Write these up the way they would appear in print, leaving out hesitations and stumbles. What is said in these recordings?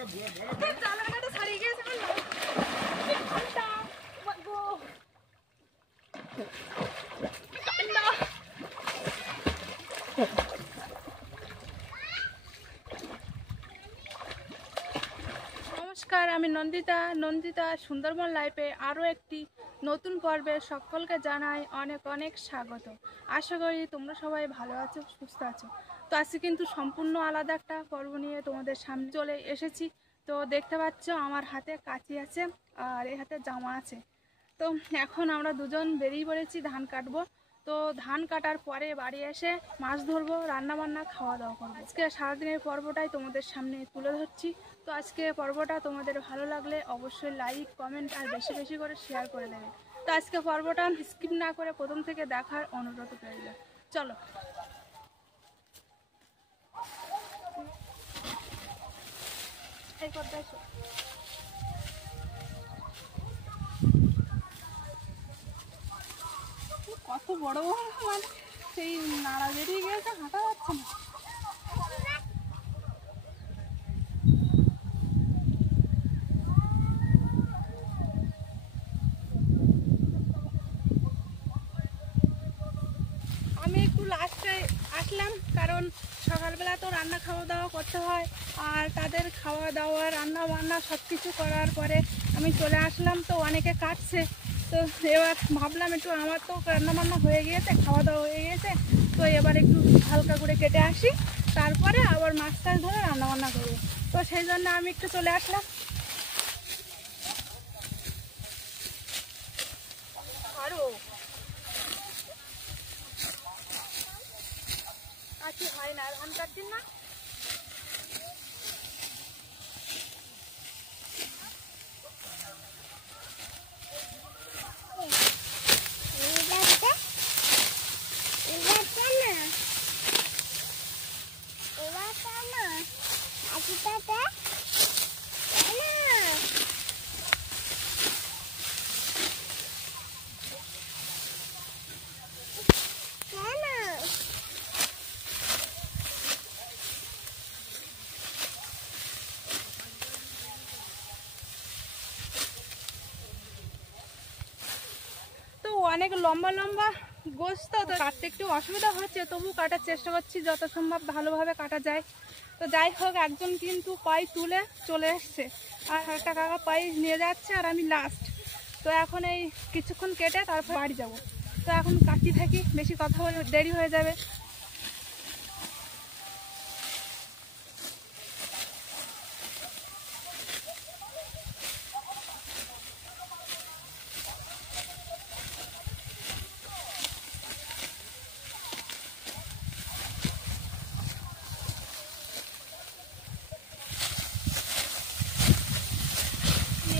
নমস্কার, আমি নন্দিতা সুন্দরবন লাইফে আরও একটি নতুন পর্বে সকলকে জানাই অনেক অনেক স্বাগত। আশা করি তোমরা সবাই ভালো আছো, সুস্থ আছো। তো আজকে কিন্তু সম্পূর্ণ আলাদা একটা পর্ব নিয়ে তোমাদের সামনে চলে এসেছি। তো দেখতে পাচ্ছ আমার হাতে কাঁচি আছে আর এই হাতে জামা আছে। তো এখন আমরা দুজন বেরিয়ে পড়েছি ধান কাটবো। তো ধান কাটার পরে বাড়ি এসে মাছ ধরবো, রান্নাবান্না খাওয়া দাওয়া করবো। আজকে সারাদিনের পর্বটাই তোমাদের সামনে তুলে ধরছি। তো আজকে পর্বটা তোমাদের ভালো লাগলে অবশ্যই লাইক, কমেন্ট আর বেশি বেশি করে শেয়ার করে দেবে। তো আজকে পর্বটা স্কিপ না করে প্রথম থেকে দেখার অনুরোধ রইল। চলো। এই করতে আসো। কত বড় বড় মানে সেই নাড়া বেরিয়ে গিয়েছে, হাঁটা যাচ্ছে না। আমি একটু লাস্টে আসলাম কারণ সকালবেলা তো রান্না খাওয়া দাওয়া করতে হয়, আর তাদের খাওয়া দাওয়া রান্না বান্না সব কিছু করার পরে আমি চলে আসলাম। তো অনেকে কাটছে, তো এবার ভাবলাম একটু আমার তো রান্না বান্না হয়ে গিয়েছে, খাওয়া দাওয়া হয়ে গিয়েছে, তো এবার একটু হালকা করে কেটে আসি, তারপরে আবার মাছ টাছ ধরে রান্না বান্না করবো। তো সেই জন্য আমি একটু চলে আসলাম। আরও কাটি হয় না, ধান কাটছেন না। অনেক লম্বা লম্বা গোস্ত, তো কাটতে একটু অসুবিধা হচ্ছে, তবু কাটার চেষ্টা করছি যত সম্ভব ভালোভাবে কাটা যায়। তো যাই হোক, একজন কিন্তু পাই তুলে চলে এসছে আর একটা কাকা পাই নিয়ে যাচ্ছে আর আমি লাস্ট। তো এখন এই কিছুক্ষণ কেটে তারপর বাড়ি যাব। তো এখন কাটতে থাকি, বেশি কথা বলে দেরি হয়ে যাবে।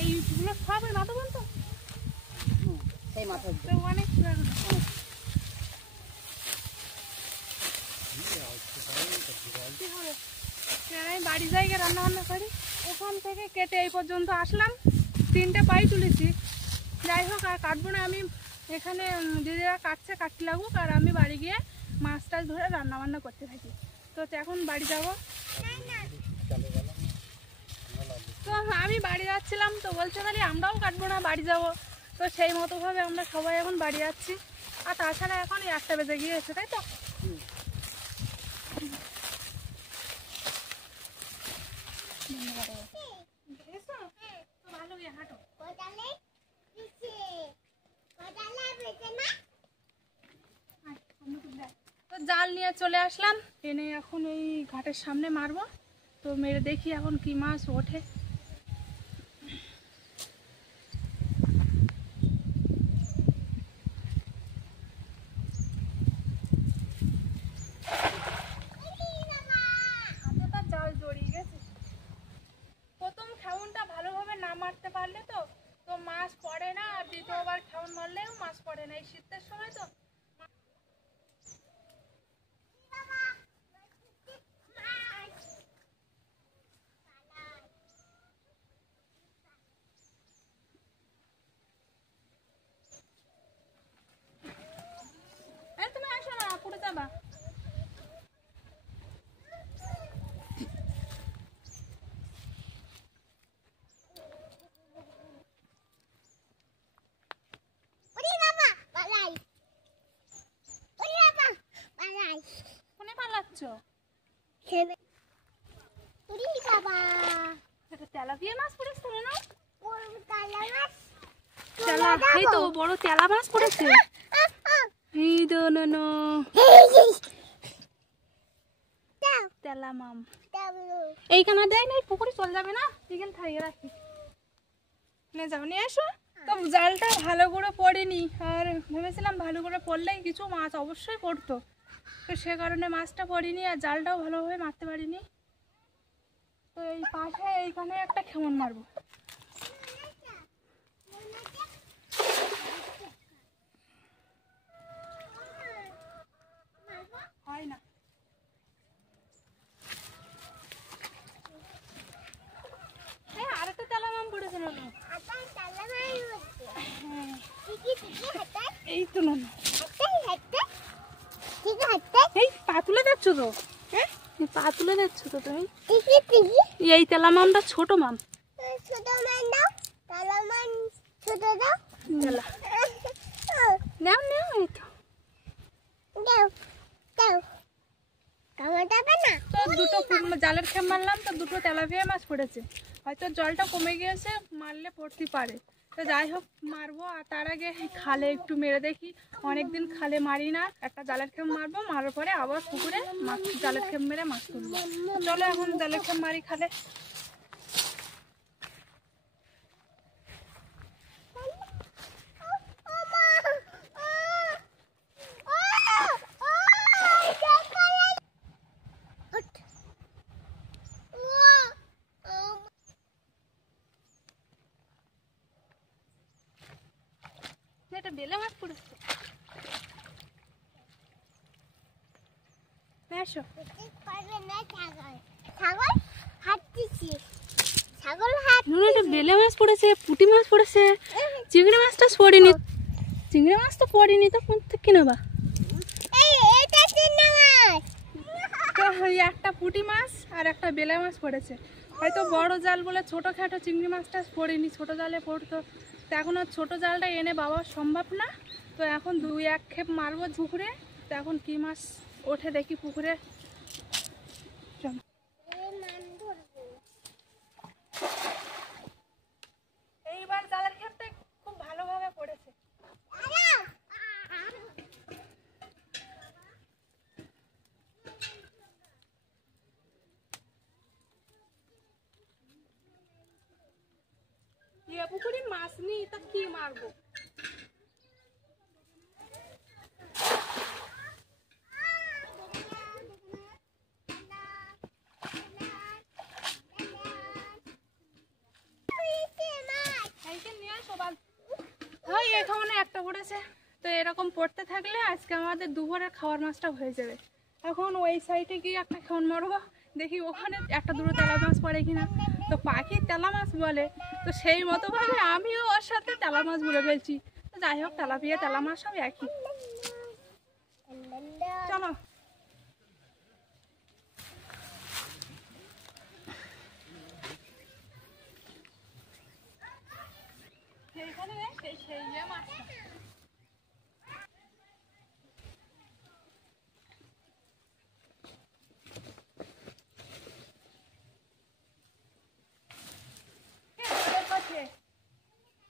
এইগুলো সব ওই মাথা বলতো সেই মাথা তো অনেক আমি বাড়ি জায়গায় রান্না বান্না করি। ওখান থেকে কেটে এই পর্যন্ত আসলাম, 3টে পাই তুলেছি। যাই হোক, আর কাটবো না আমি, এখানে দিদিরা কাটছে, কাটতে লাগুক, আর আমি বাড়ি গিয়ে মাছ টাছ ধরে রান্না বান্না করতে থাকি। তো এখন বাড়ি যাব। তো আমি বাড়ি যাচ্ছিলাম, তো বলছে তাহলে আমরাও কাটবো না, বাড়ি যাব। তো সেই মতোভাবে আমরা সবাই এখন বাড়ি যাচ্ছি। আর তাছাড়া এখন 1টা বেজে গিয়েছে, তাই তো। তো জাল নিয়ে চলে আসলাম, এনে এখন এই ঘাটের সামনে মারবো। তো মেরে দেখি এখন কি মাছ ওঠে। জাল জড়িয়ে গেছে। প্রথম খেউনটা ভালোভাবে না মারতে পারলে তো তো মাছ পড়ে না, আর দ্বিতীয়বার খেউন মারলেও মাছ পড়ে না। এই শীতের সময় তো তুমি আসো না, পুড়ে যাবা। মারছো? তেলাপিয়া মাছ পড়েছে না? এই তো বড় তেলা মাছ পড়েছে। এই তো না তেলা মাম এইখানে দেয় না, পুকুরে চলে যাবে না, এখানে থাইয়ে রাখি নিয়ে যাও, নিয়ে এসো। তো জালটা ভালো করে পড়েনি, আর ভেবেছিলাম ভালো করে পড়লেই কিছু মাছ অবশ্যই পড়তো, তো সে কারণে মাছটা পড়িনি আর জালটাও ভালোভাবে মারতে পারিনি। তো এই পাশে এইখানে একটা খেমন মারবো। হয় না, আরেকটা তেলা মাম পড়েছে না? এই তো না, এই পা তুলে যাচ্ছ তো? হ্যাঁ পা তুলে যাচ্ছ তো তুমি? এই তেলা মামটা ছোট মাম, নাও নাও, এই তো দুটো জালের খেপ মারলাম, তো দুটো তেলাপিয়া মাছ পড়েছে। হয়তো জলটা কমে গিয়েছে, মারলে পড়তে পারে। তো যাই হোক মারবো, আর তার আগে খালে একটু মেরে দেখি, অনেকদিন খালে মারি না। একটা জালের খেপ মারবো, মারার পরে আবার পুকুরে মাছ জালের খেপ মেরে মাছ তুলবো। চলো এখন জালের খেপ মারি খালে। এটা বেলে মাছ পড়েছে, বেলে মাছ পড়েছে, পুঁটি মাছ পড়েছে, চিংড়ি মাছটা পড়েনি। চিংড়ি মাছ তো পড়েনি, তো কোন থেকে নেবা? একটা পুঁটি মাছ আর একটা বেলে মাছ পড়েছে। হয়তো বড় জাল বলে ছোটোখাটো চিংড়ি মাছটা পড়েনি, ছোটো জালে পড়তো। তো এখন আর ছোটো জালটা এনে বাবা সম্ভব না। তো এখন 2-1 খেপ মারবো পুকুরে। তো এখন কি মাছ ওঠে দেখি পুকুরে। এইবার জালের ক্ষেপটা খুব ভালোভাবে পড়েছে। পুকুরে মাছ নেই, তা কি মারবো? এখানে একটা পড়েছে। তো এরকম পড়তে থাকলে আজকে আমাদের দুপুরের খাওয়ার মাছটা হয়ে যাবে। এখন ওই সাইডে গিয়ে একটা খেমন মারবো, দেখি ওখানে একটা দুটো তেলা মাছ পড়ে কিনা। তো পাখি তেলা মাছ বলে, তো সেই মতো ভাবে আমিও ওর সাথে তেলা মাছ বলে ফেলছি। তো যাই হোক, তেলাপিয়া তেলা মাছ সব একই। চলো সেইখানে সেই মাছটা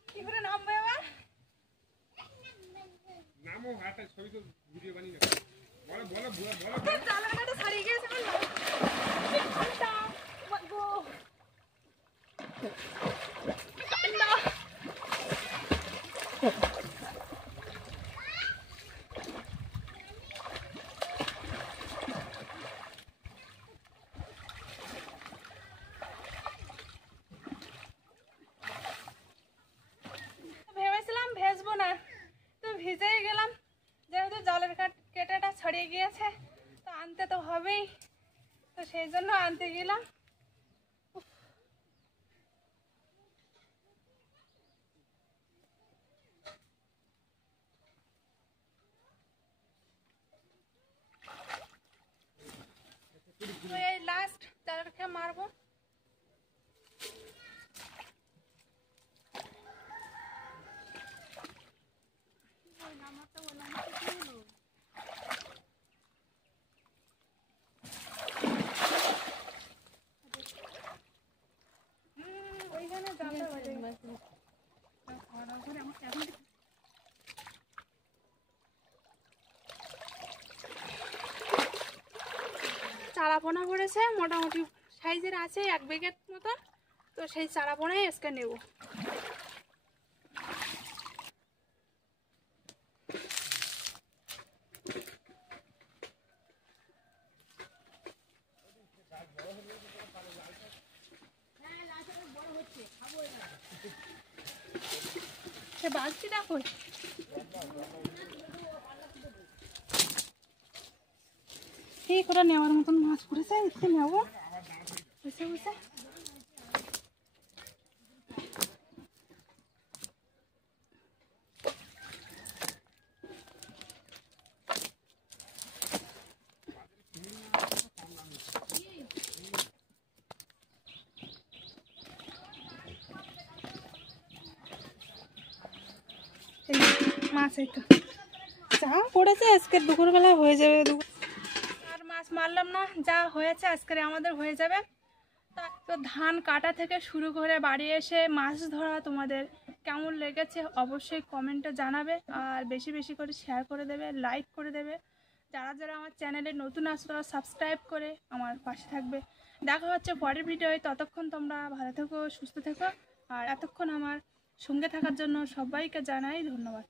কি করে নামবে এবার? নামো হাতে ছবি তো ভিডিও বানিয়ে নাও। বলো বলো বলো বলো জালটা ছাড়িয়ে গেছে বলো। ঘন্টা গো না ভেবেছিলাম ভেজবো না, তো ভিজেই গেলাম। যেহেতু জালের কেটেটা ছড়িয়ে গিয়েছে, তো আনতে তো হবেই, তো সেই জন্য আনতে গেলাম। তো এই লাস্ট জালকে মারবো। পড়েছে, মোটামুটি সাইজের আছে 1 বিঘের মতন। তো সেই চারা পোনাই আজকে নেব। সে বালতিটা কই? এই করে নেওয়ার মতন মাছ পড়েছে, এতে নেবো বুঝে বুঝে। মাছ এই তো যা পড়েছে আজকে দুপুরবেলা হয়ে যাবে। আর মাছ মারলাম না, যা হয়েছে আজকে আমাদের হয়ে যাবে। তো ধান কাটা থেকে শুরু করে বাড়ি এসে মাছ ধরা তোমাদের কেমন লেগেছে অবশ্যই কমেন্টে জানাবে। আর বেশি বেশি করে শেয়ার করে দেবে, লাইক করে দেবে। যারা যারা আমার চ্যানেলে নতুন আসো তারা সাবস্ক্রাইব করে আমার পাশে থাকবে। দেখা হচ্ছে পরের ভিডিওয়। ততক্ষণ তোমরা ভালো থেকো, সুস্থ থেকো। আর এতক্ষণ আমার সঙ্গে থাকার জন্য সবাইকে জানাই ধন্যবাদ।